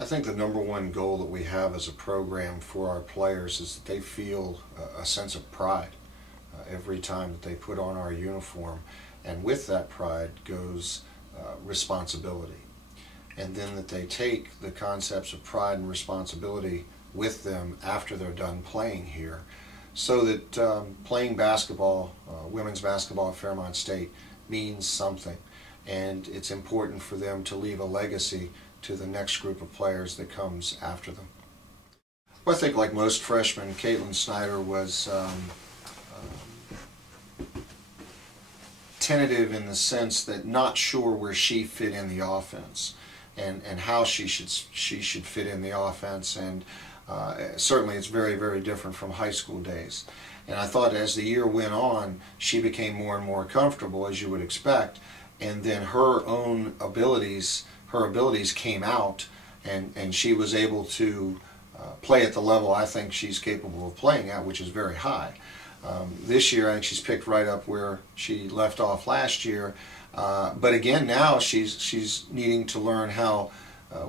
I think the number one goal that we have as a program for our players is that they feel a sense of pride every time that they put on our uniform, and with that pride goes responsibility. And then that they take the concepts of pride and responsibility with them after they're done playing here, so that playing basketball, women's basketball at Fairmont State, means something, and it's important for them to leave a legacy to the next group of players that comes after them. Well, I think like most freshmen, Caitlin Snyder was tentative in the sense that not sure where she fit in the offense and how she should fit in the offense, and certainly it's very, very different from high school days. And I thought as the year went on, she became more and more comfortable, as you would expect, and then her own abilities came out, and she was able to play at the level I think she's capable of playing at, which is very high. This year I think she's picked right up where she left off last year, but again now she's needing to learn how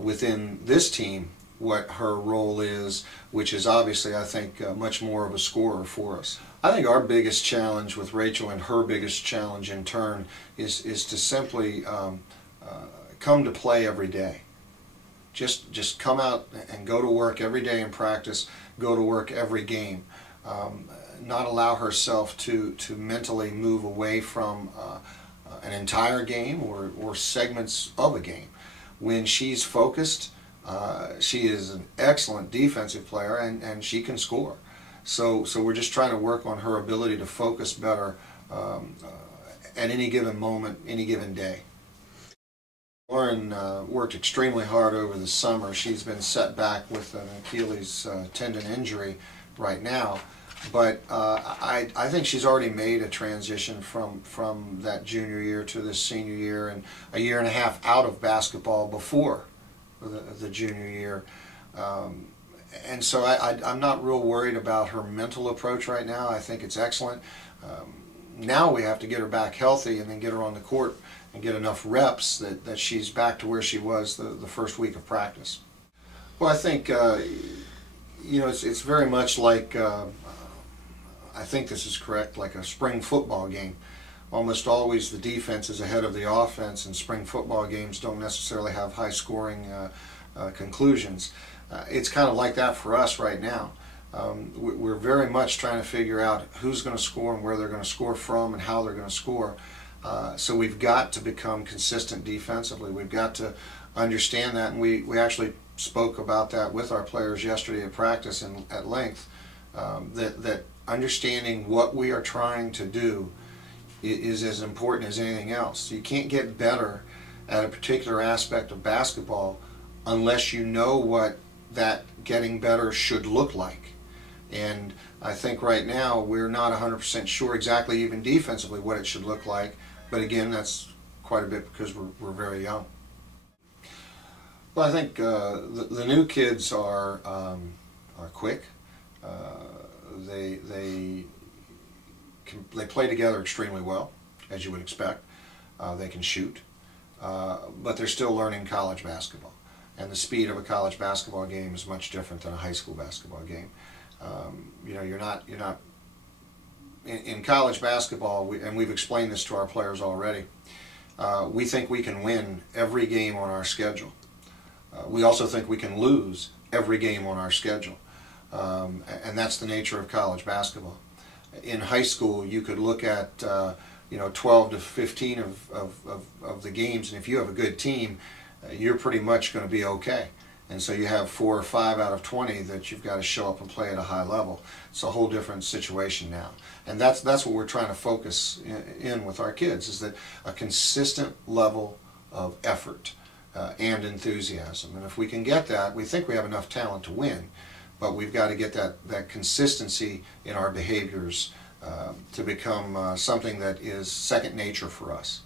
within this team what her role is, which is obviously I think much more of a scorer for us. I think our biggest challenge with Rachel, and her biggest challenge in turn, is to simply come to play every day. Just come out and go to work every day in practice, go to work every game. Not allow herself to mentally move away from an entire game or segments of a game. When she's focused, she is an excellent defensive player, and she can score. So we're just trying to work on her ability to focus better at any given moment, any given day. Lauren worked extremely hard over the summer. She's been set back with an Achilles tendon injury right now, but I think she's already made a transition from that junior year to this senior year, and a year and a half out of basketball before the junior year. And so I'm not real worried about her mental approach right now. I think it's excellent. Now we have to get her back healthy and then get her on the court and get enough reps that she's back to where she was the first week of practice. Well, I think you know, it's very much like, I think this is correct, like a spring football game. Almost always the defense is ahead of the offense, and spring football games don't necessarily have high scoring conclusions. It's kind of like that for us right now. We're very much trying to figure out who's going to score and where they're going to score from and how they're going to score. So we've got to become consistent defensively. We've got to understand that, and we actually spoke about that with our players yesterday at practice at length, that understanding what we are trying to do is as important as anything else. You can't get better at a particular aspect of basketball unless you know what that getting better should look like. And I think right now we're not 100% sure exactly, even defensively, what it should look like. But again, that's quite a bit because we're very young. Well, I think the new kids are quick. They play together extremely well, as you would expect. They can shoot, but they're still learning college basketball, and the speed of a college basketball game is much different than a high school basketball game. You know, you're not in college basketball, and we've explained this to our players already. We think we can win every game on our schedule. We also think we can lose every game on our schedule, and that's the nature of college basketball. In high school, you could look at you know, 12 to 15 of the games, and if you have a good team, you're pretty much going to be okay. And so you have 4 or 5 out of 20 that you've got to show up and play at a high level. It's a whole different situation now, and that's what we're trying to focus in with our kids, is that a consistent level of effort and enthusiasm. And if we can get that, we think we have enough talent to win. But we've got to get that consistency in our behaviors to become something that is second nature for us.